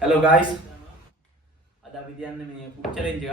Hello guys. Ada අපි කියන්නේ මේ food challenge එක.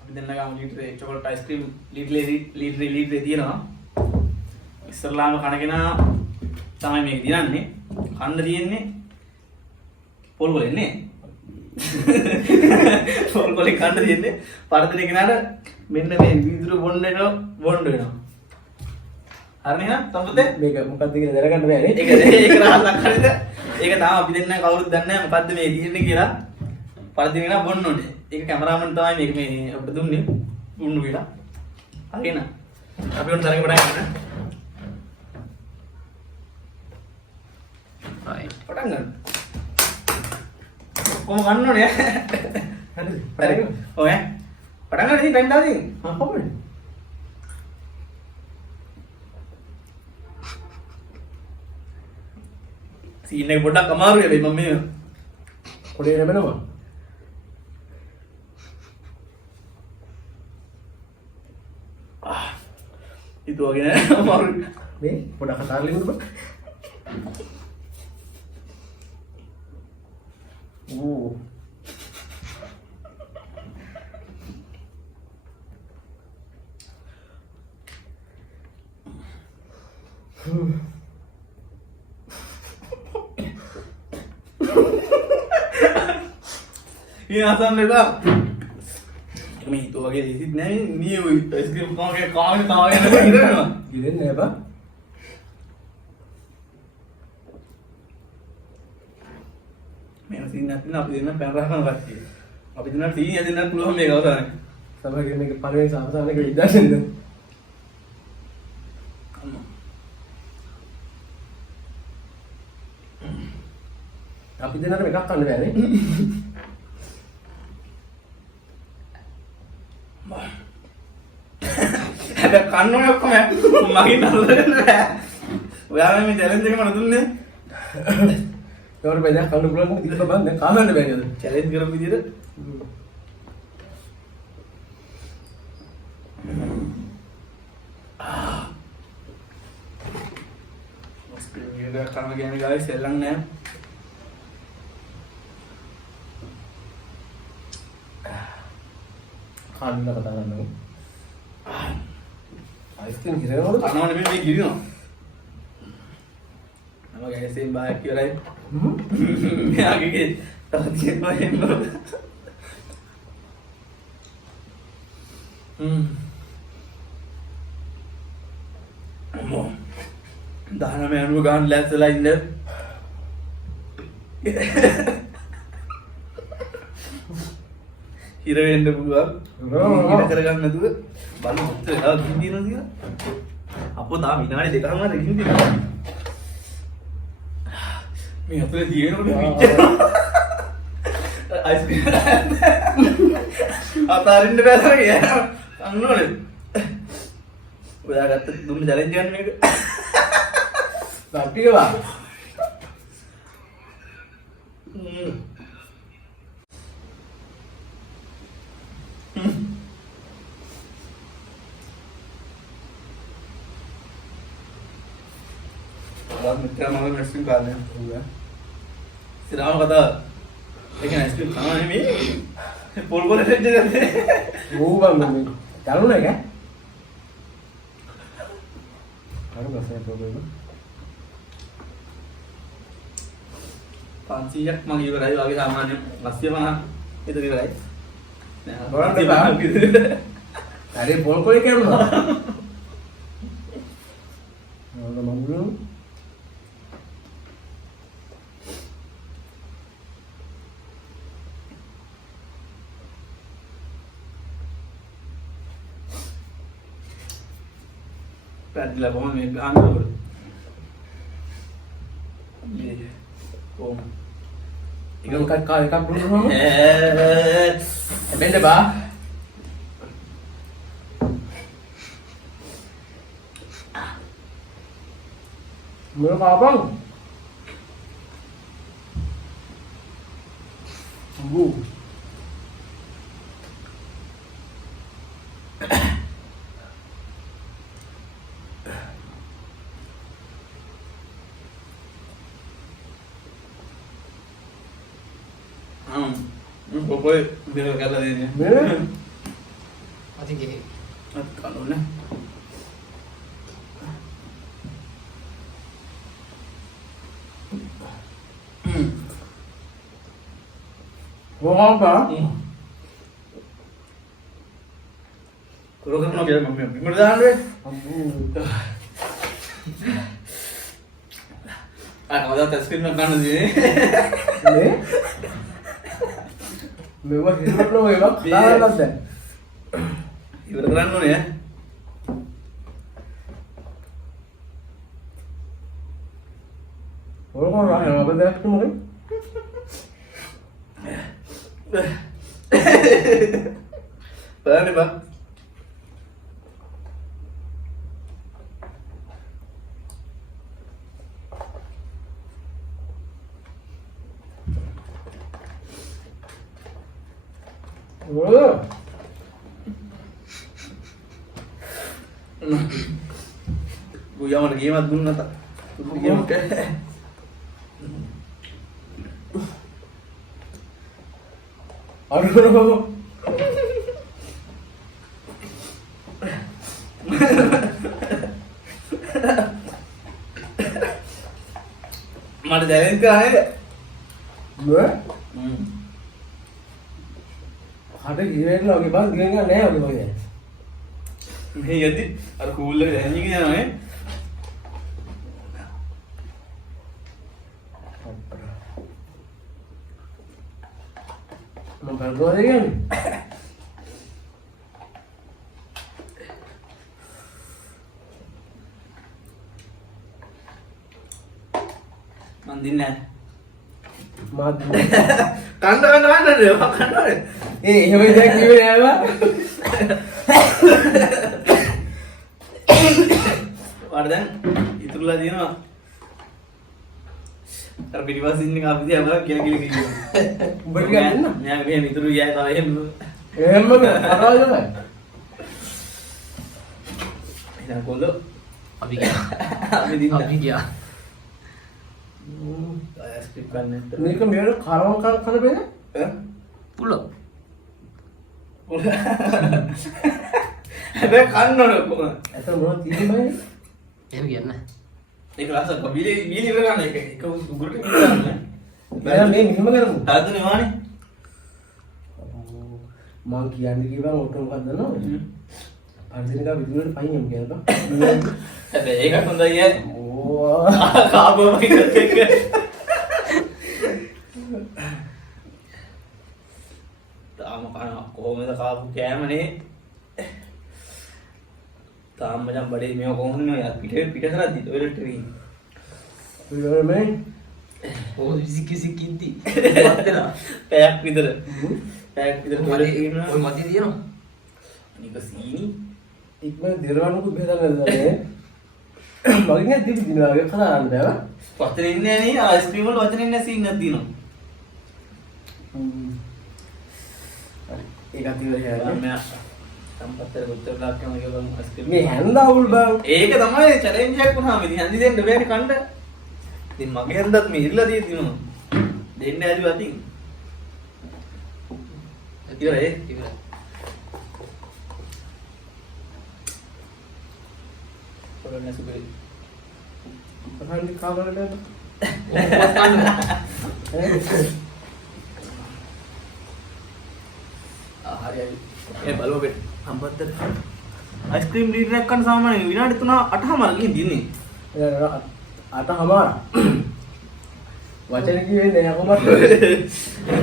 අපි දැන් ගාමු ලීටර් chocolate ice cream ලීටරේ තියෙනවා. ඉස්සරලාම කනගෙන තමයි මේක දිනන්නේ. කන්න තියෙන්නේ පොල් වලින් නේ. පොල් වලින් කන්න තියෙන්නේ. පරදින කෙනාට මෙන්න මේ වීදුරු බොන්න වෙනවා. හරිනේ නේද? තමුතේ මේක මොකක්ද කියලා දැනගන්න බෑනේ. ඒක රහසක් හරියද? ඒක තාම අපි දෙන්න කවුරුත් දන්නේ නැහැ මොකද්ද මේ තියෙන්නේ කියලා. පරදින කෙනා බොන්න ඕනේ. ඒක කැමරාමන් තමයි මේක මේ අපිට දුන්නේ. දුන්නු කියලා. හරිනේ. අපි උන් තරගේ පටන් ගන්න. පටන් ගන්න. කොහොම ගන්න ඕනේ? හරිද? ඔය පටන් ගන්න ඉතින් ටයිම් දාලා ඉතින්. කොහොමද? සීන් එක පොඩ්ඩක් අමාරුයි හැබැයි මම මේ කොඩේ නැමෙනවා. itu වගේ නෑ අමාරුයි. මේ පොඩක් කතාරලිමුද බං? ඕ ini asam leda මේ itu වගේ දෙසිත් නෑ නිය ඔය අයිස්ක්‍රීම් කාගේ කාගේ තාගෙන ඉඳනවා ගිරෙන්නේ නෑ බං. මේ සීන් නැත්නම් අපි දෙන්න පැන රහන කට්ටිය අපි දෙන්න සීන් යදින්න පුළුවන් මේක අවසානයේ සමහරවිට මේක පළවෙනි සාපසානක විද්‍යාවෙන්ද අපි දෙන්නට එකක් කන්න බෑනේ. හැබැයි කන්න ඕනේ ඔක්කොම මගේ නරදෙන්න බෑ. ඔයාලා මේ චැලෙන්ජ් එක මට දුන්නේ. ඒවට බෑ දැන් කන්න පුළුවන් නම් ඉතින් බං දැන් කාමන්න බෑ නේද? චැලෙන්ජ් කරපු විදිහට මස්කේ කරන කියන්නේ ගායි සෙල්ලම් නෑ. කන්න කතා කරනවා. අයිස්ක්‍රීම් කිරනවලු අනවනේ මේ ගිරිනවා. නම ගෑසෙන් බායක් කියලායි. මෙයාගේ තව තියෙනවා එන්න. අම්මෝ. දානම යනුව ගන්න ලැස්සලා ඉන්න. හිර වෙන්න පුළුවන්. හිර කරගන්න නැතුව බලමු තව කින් දිනනවා කියලා. අපෝ තාම විනාඩි දෙකක්ම රකින්න තියෙනවා. මේ අතේ තියෙනකොට පිච්චෙනවා. අයිස්ක්‍රීම් අතාරින්න බැලුවා යා. අන්නෝනේ. ඔයා ගත්ත දුන්න චැලෙන්ජ් ගන්න මේක. සත්‍යවා. बहुत मित्र मगर आइसक्रीम खा रहे हैं सिराम कथा लेकिन आइसक्रीम खाना है मैं पोल पोल ले जाते वो बंद में चालू नहीं क्या? चालू कैसे है प्रॉब्लम? पांची एक मांगी बराई आगे सामान है मस्ती बना इधर ही बराई बड़ा डब्बा अरे पोल पोल क्या हुआ? और मंगलू පැද්දිලා කොහොම මේ ගන්නකොට මේ කොහොම එකක් දුන්නාම හැබැයි බා මොන කාපන් බු පොපොයි දෙක කරලා දෙන්නේ. මේ අතිගේ අත් කනුනේ. කොහොමද? කුරු කරනවා කියලා මම බිමට දාන්නේ. කවදාවත් ඇස්ක්‍රීම් එක ගන්න දිනේ. මේවා හිතන්න ඕන ඒවා දාන්නත් දැන්. ඉවර කරන්න ඕනේ ඈ. කොහොමද ආයෙ අපේ දැක්ක මොකද? බලන්න බා. ගුයාමට ගේමක් දුන්න නැත. ගේමක් අරුණෝ මට දැනෙන්න කායේ. නේ? හද ගිරේලා වගේ බං ගියන් ගන්න නෑ වගේ. මේ යද්දි අර කූල් එක දැනෙන්නේ යනවා නේ. මම බලනවා කියන්නේ. මන් දින්නේ නැහැ. මාත් කන්න. එහෙම දෙයක් කිව්වේ නෑ බා. වර දැන් ඉතුරුලා තියෙනවා. අර පිටිපස්සින් ඉන්න අපි දිහා බලලා කියලා කියනවා. උඹට ගන්න. නෑ මෙහෙම ඉතුරු ගියා තව එහෙම. එහෙමම අරවල් තමයි. එහෙනම් කොල්ලෝ අපි ගියා අපි දින්න. අපි ගියා ස්ක්‍රිප්ට් ගන්න නැත්නම් මේක මෙහෙර කරවම් කරන බෑ. ඈ පුළුවන් හැබැයි කන්න ඕන කොහොමද? ඇත්ත මොනවද තියෙන්නේ? එහෙම කියන්නේ ඒක ලස්සන බීලි ඉවර ගන්න එක උගුරට ගන්න. බෑ මේ මෙහෙම කරමු. හදුනේ වානේ. මං කියන්නේ කිව්වා ඔටෝ මොකක්ද දන්නවද? පරිදිනක විදුලට පයින් යමු කියලා බා. හැබැයි ඒක හොඳයි ඈ. ඕ කාබෝ මිනත් එක. තාම කන කොහොමද කාපු කෑමනේ? තාම මචං බඩේ මේව කොහොමද මේ පිට කරද්දි ටොයිලට් එකේ ඉන්නේ. විතර මේ ඕ සිකිසිකින්ති මත්තලා පැයක් විතර. පැයක් විතර ටොයිලට් එකේ ඔය ඉන්නවා. මතය තියෙනවා අනික සීනි ඉක්මන දිරවන්නකෝ බෙදන්න නේද? මගෙන් ඇද්දි දිනවා වගේ කතා කරන්න බෑ. වචන ඉන්නේ නේ අයිස්ක්‍රීම් වල වචන ඉන්නේ සීන් එකක් තියෙනවා. ඒකත් ඉවරයි. මම සම්පත්තර උත්තර ලාක්කම කියලා අයිස්ක්‍රීම් මේ හැන්ද අවුල් බං. ඒක තමයි චැලෙන්ජ් එකක් වුණාම ඉතින් හන්දි දෙන්න බෑනේ කන්න. ඉතින් මගේ හන්දත් මේ ඉරලා තියෙනවා. දෙන්න ඇදුවා අතින්. ඉවරයි. ඉවරයි පොරොන්න සුබේ. කහන්න කාවල බෑ. හරි. ඒ බලෝබෙ සම්පත්තර අයිස්ක්‍රීම් ලීටර් එකක් ගන්න සාමාන්‍යයෙන් විනාඩි 3-8මාර ගිහින් දින්නේ. අතහමාර. වචන කියෙන්නේ නෑ කොහොමද?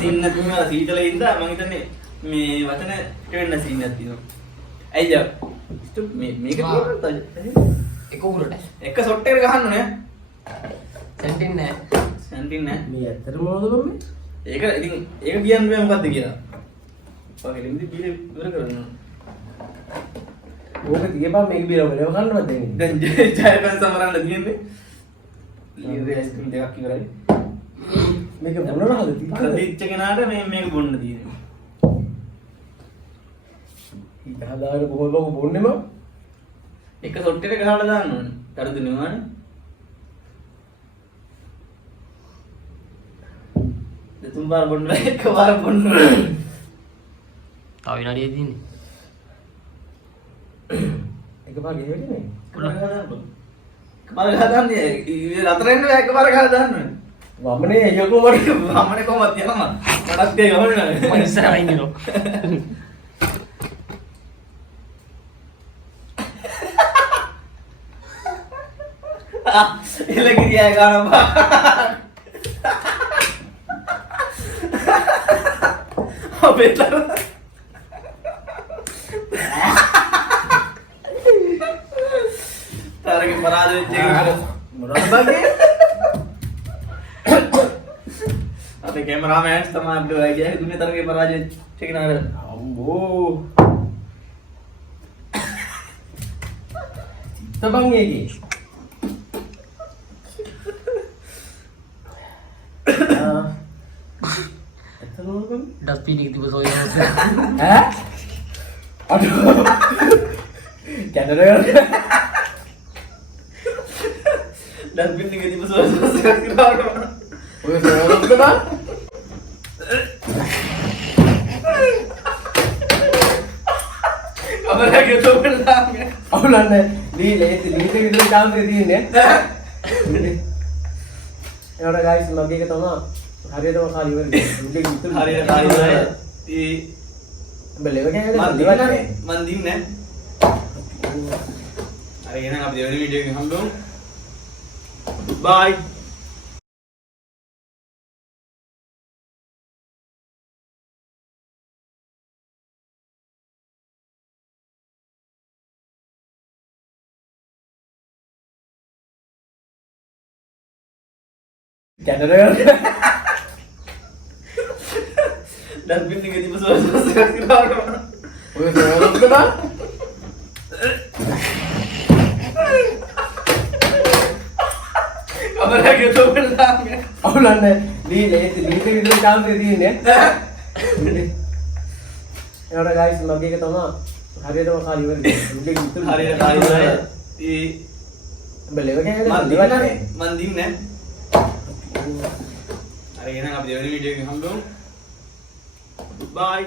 සීන් නැති වුණා සීතලේ ඉඳලා මම හිතන්නේ මේ වචන වෙන්න සීන් නැති තියෙනවා. අයියා මේක තියෙනවද? එක උගුරට එක ෂොට් එක ගහන්න ඕනේ. සෙන්ටින් නෑ සැන්ටින් නෑ. මේ ඇත්තට මොනවද බම්මේ? ඒක ඉතින් ඒක කියන්න බෑ මොකද්ද කියලා. ඔය ලින්දි බීල ඉවර කරනවා. ඕක තියපන් මේක බීරව වෙනව ගන්නවත් දෙන්නේ. දැන් ජයපන් සමරන්න තියෙන්නේ. ලීරේ අයිස්ක්‍රීම් දෙකක් ඉවරයි. මේක මොන රහද තියන්නේ? ප්‍රතිච්ච කෙනාට මේක බොන්න තියෙනවා. ඊට හදාගෙන කොහොමද බොන්නේම? එක සොට් එක ගහලා දාන්න ඕනේ. කරදුනේ වань. දෙතුන් පාර බොන්න එකපාර බොන්න. තව විනාඩියක් තියෙන්නේ. එකපාර ගෙහෙන්නේ නේ. එකපාර ගහලා දාන්නේ. රතරෙන් එකපාර ගහලා දාන්න ඕනේ. වමනේ යකෝ මට වමනේ කොහමද යනවා? මටත් ඒ ගමනේ නෑ. මම ඉස්සරහින් ඉන්නවා. එල ගිරියා ගන්නවා. අපේතර. තරගේ පරාජය වෙච්ච එක මොනවද බගේ? අපේ කැමරාමෑන්ස් තමයි අපිට ඔය ගියා දුන්නේ තරගේ පරාජය වෙච්ච එක නේද? අම්බෝ තබන් ඒකේ එතනෝකම් ඩස්බින් එකේ තිබ්බ සෝයා සෝස්. ඈ අඩෝ කැනඩා ඩස්බින් එකේ තිබ්බ සෝස් කරනවා. ඔය සෝලොත් බා අපරාගේ තෝපෙල්ලාගේ අවුලන්නේ ලීලේ විතර chance තියෙන්නේ එනකොට guys මගේ එක තමයි හරියටම කාලි ඉවරයි ලීලේ විතර හරියට හරියට ඒ බැලේව කියන්නේ මන් දින්නේ හරි එහෙනම් අපි දෙවෙනි වීඩියෝ එකෙන් හම්බෙමු බයි කැනඩා ඩස්බින් එකේ තිබ්බ සෝස් කරනවා. ඔය සෝලොත් බා අපරාගේ තෝපෙල්ලාගේ අවුලන්නේ ලීලේ විතර chance තියෙන්නේ එනකොට guys මගේ එක තමයි හරියටම කාලි ඉවරයි ලීලේ විතර හරියට හරියට ඒ බැලේව කියන්නේ මන් දින්නේ හරි එහෙනම් අපි දෙවෙනි වීඩියෝ එකෙන් හම්බෙමු බයි